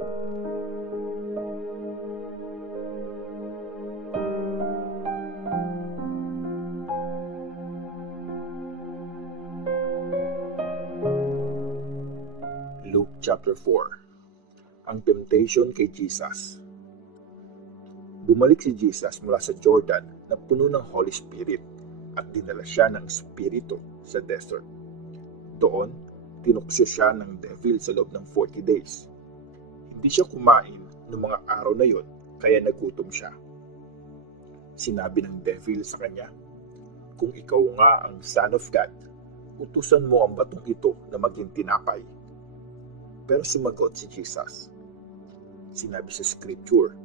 Luke chapter 4. Ang temptation kay Jesus. Bumalik si Jesus mula sa Jordan na puno ng Holy Spirit at dinala siya ng Espiritu sa desert. Doon, tinuksyo siya ng devil sa loob ng 40 days. Hindi siya kumain noong mga araw na yon, kaya nagutom siya. Sinabi ng devil sa kanya, "Kung ikaw nga ang Son of God, utusan mo ang batong ito na maging tinapay." Pero sumagot si Jesus. Sinabi sa Scripture,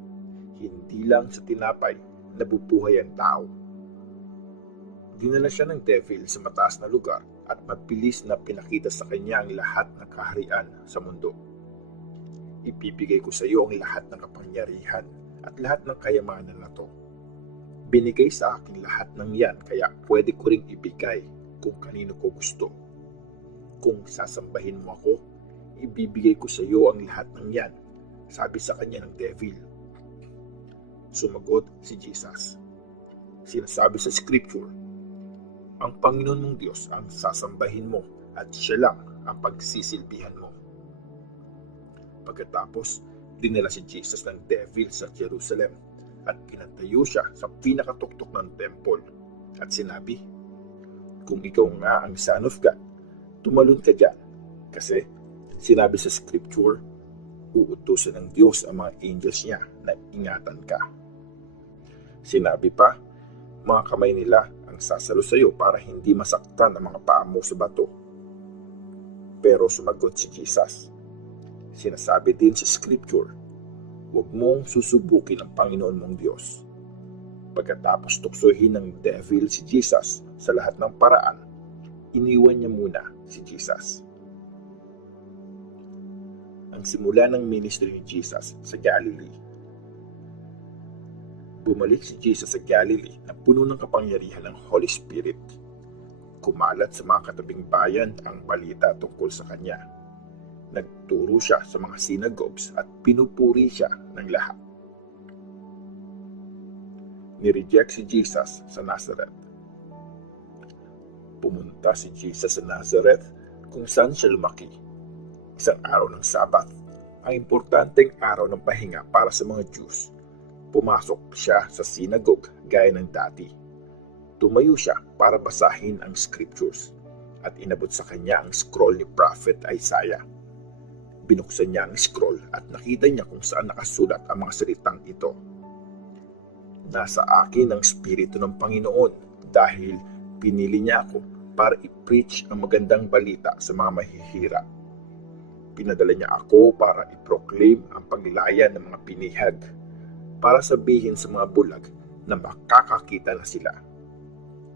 hindi lang sa tinapay nabubuhay ang tao. Dinala siya ng devil sa mataas na lugar at mabilis na pinakita sa kanya ang lahat ng kaharian sa mundo. Ipibigay ko sa iyo ang lahat ng kapangyarihan at lahat ng kayamanan na to. Binigay sa akin lahat ng yan, kaya pwede ko ring ibigay kung kanino ko gusto. Kung sasambahin mo ako, ibibigay ko sa iyo ang lahat ng yan, sabi sa kanya ng devil. Sumagot si Jesus. Sinasabi sa Scripture, ang Panginoon mong Diyos ang sasambahin mo at siya lang ang pagsisilbihan mo. Pagkatapos, dinala si Jesus ng devil sa Jerusalem at pinatayo siya sa pinakatuktok ng temple at sinabi, kung ikaw nga ang Son of God, tumalon ka dyan kasi sinabi sa Scripture, uutusan ng Diyos ang mga angels niya na ingatan ka. Sinabi pa, mga kamay nila ang sasalo sa iyo para hindi masaktan ang mga paa mo sa bato. Pero sumagot si Jesus. Sinasabi din sa Scripture, huwag mong susubukin ang Panginoon mong Diyos. Pagkatapos tuksohin ng devil si Jesus sa lahat ng paraan, iniwan niya muna si Jesus. Ang simula ng ministry ni Jesus sa Galilee. Bumalik si Jesus sa Galilee na puno ng kapangyarihan ng Holy Spirit. Kumalat sa mga katabing bayan ang balita tungkol sa kanya. Nagturo siya sa mga synagogues at pinupuri siya ng lahat. Nireject si Jesus sa Nazareth. Pumunta si Jesus sa Nazareth kung saan siya lumaki. Isang araw ng Sabat, ang importanteng araw ng pahinga para sa mga Jews. Pumasok siya sa synagogue gaya ng dati. Tumayo siya para basahin ang Scriptures at inabot sa kanya ang scroll ni Prophet Isaiah. Binuksan niya ang scroll at nakita niya kung saan nakasulat ang mga salitang ito. Nasa akin ang Espiritu ng Panginoon dahil pinili niya ako para i-preach ang magandang balita sa mga mahihirap. Pinadala niya ako para i-proclaim ang paglilaya ng mga pinihag, para sabihin sa mga bulag na makakakita na sila.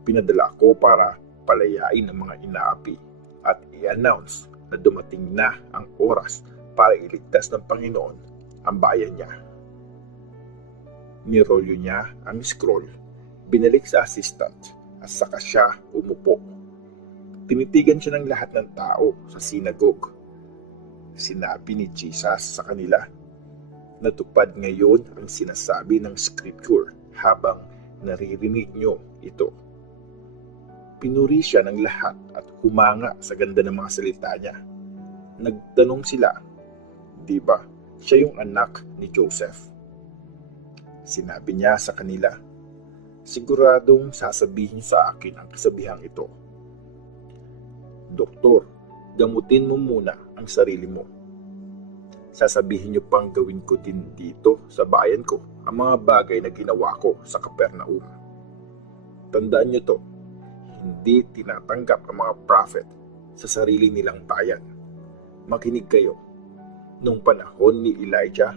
Pinadala ako para palayain ang mga inaapi at i-announce na dumating na ang oras para iligtas ng Panginoon ang bayan niya. Nirolyo niya ang scroll, binalik sa assistant at saka siya umupo. Tinitigan siya ng lahat ng tao sa synagogue. Sinabi ni Jesus sa kanila, natupad ngayon ang sinasabi ng Scripture habang naririnig nyo ito. Pinuri siya ng lahat at humanga sa ganda ng mga salita niya. Nagtanong sila, di ba siya yung anak ni Joseph? Sinabi niya sa kanila, siguradong sasabihin sa akin ang kasabihang ito. Doktor, gamutin mo muna ang sarili mo. Sasabihin niyo pang gawin ko din dito sa bayan ko ang mga bagay na ginawa ko sa Capernaum. Tandaan niyo to, hindi tinatanggap ang mga prophet sa sarili nilang bayan. Makinig kayo. Noong panahon ni Elijah,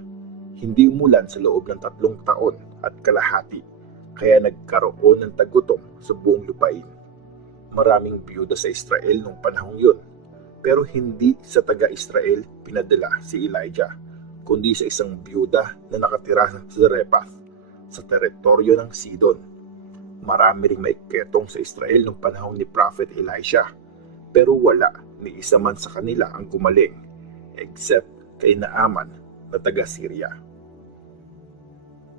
hindi umulan sa loob ng 3 taon at kalahati, kaya nagkaroon ng tagutom sa buong lupain. Maraming byuda sa Israel noong panahong yun. Pero hindi sa taga-Israel pinadala si Elijah, kundi sa isang byuda na nakatira sa Zarephath, sa teritoryo ng Sidon. Marami ring maiketong sa Israel noong panahon ni Prophet Elisha, pero wala ni isa man sa kanila ang gumaling, except kay Naaman na taga-Syria.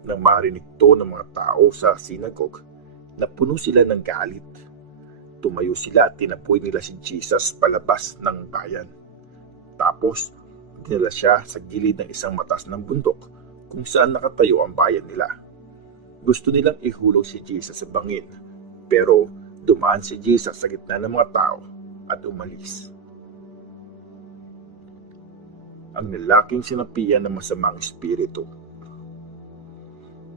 Nang marinig to ng mga tao sa synagogue, napuno sila ng galit. Tumayo sila at tinapoy nila si Jesus palabas ng bayan. Tapos, dinala siya sa gilid ng isang mataas ng bundok kung saan nakatayo ang bayan nila. Gusto nilang ihulog si Jesus sa bangin, pero dumaan si Jesus sa gitna ng mga tao at umalis. Ang lalaking sinapian ng masamang espiritu.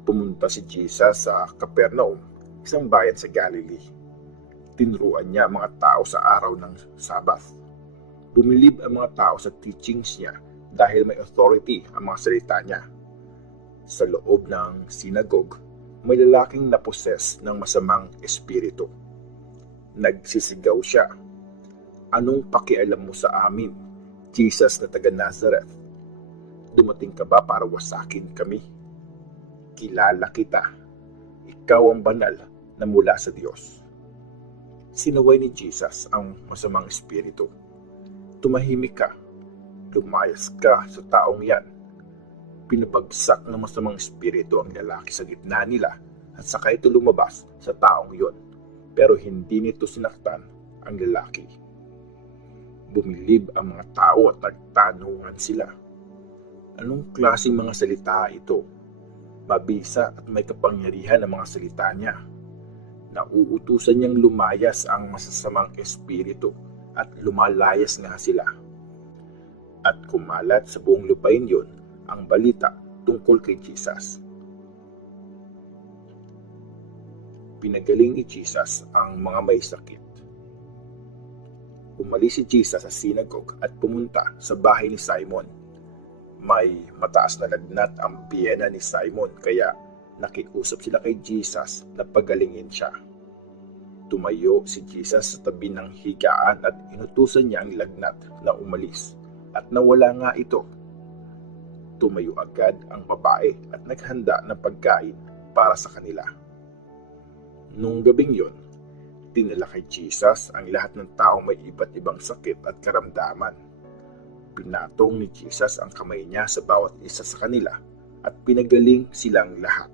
Pumunta si Jesus sa Capernaum, isang bayan sa Galilee. Tinuruan niya ang mga tao sa araw ng Sabbath. Bumilib ang mga tao sa teachings niya dahil may authority ang mga salita niya. Sa loob ng synagogue, may lalaking naposes ng masamang espiritu. Nagsisigaw siya, "Anong pakialam mo sa amin, Jesus na taga Nazareth? Dumating ka ba para wasakin kami? Kilala kita. Ikaw ang banal na mula sa Diyos." Sinaway ni Jesus ang masamang espiritu. "Tumahimik ka. Lumayas ka sa taong yan." Pinabagsak ng masamang espiritu ang lalaki sa gitna nila at saka ito lumabas sa taong yon. Pero hindi nito sinaktan ang lalaki. Bumilib ang mga tao at nagtanungan sila. Anong klaseng mga salita ito? Mabisa at may kapangyarihan ang mga salita niya. Nauutusan niyang lumayas ang masasamang espiritu at lumalayas nga sila. At kumalat sa buong lupain yon ang balita tungkol kay Jesus. Pinagaling ni Jesus ang mga may sakit. Umalis si Jesus sa synagogue at pumunta sa bahay ni Simon. May mataas na lagnat ang biyena ni Simon kaya nakiusap sila kay Jesus na pagalingin siya. Tumayo si Jesus sa tabi ng higaan at inutusan niya ang lagnat na umalis at nawala nga ito. Tumayo agad ang babae at naghanda ng pagkain para sa kanila. Nung gabing yon, dinala kay Jesus ang lahat ng taong may iba't ibang sakit at karamdaman. Pinatong ni Jesus ang kamay niya sa bawat isa sa kanila at pinagaling silang lahat.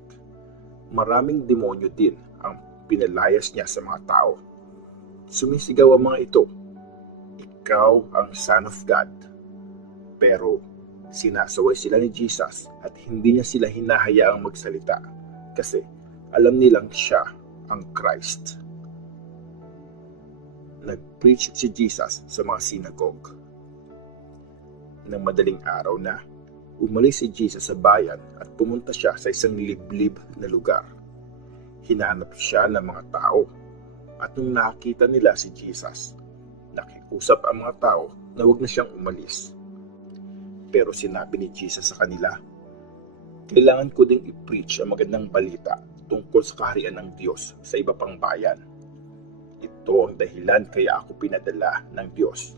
Maraming demonyo din ang pinalayas niya sa mga tao. Sumisigaw ang mga ito, "Ikaw ang Son of God." Pero sinasaway sila ni Jesus at hindi niya sila hinahayaang magsalita kasi alam nilang siya ang Christ. Nag-preach si Jesus sa mga synagogue. Nang madaling araw na, umalis si Jesus sa bayan at pumunta siya sa isang liblib na lugar. Hinanap siya ng mga tao at nung nakita nila si Jesus, nakiusap ang mga tao na huwag na siyang umalis. Pero sinabi ni Jesus sa kanila, "Kailangan ko ding i-preach ang magandang balita tungkol sa kaharian ng Diyos sa iba pang bayan. Ito ang dahilan kaya ako pinadala ng Diyos."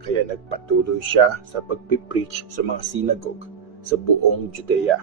Kaya nagpatuloy siya sa pagpipreach sa mga synagogue sa buong Judea.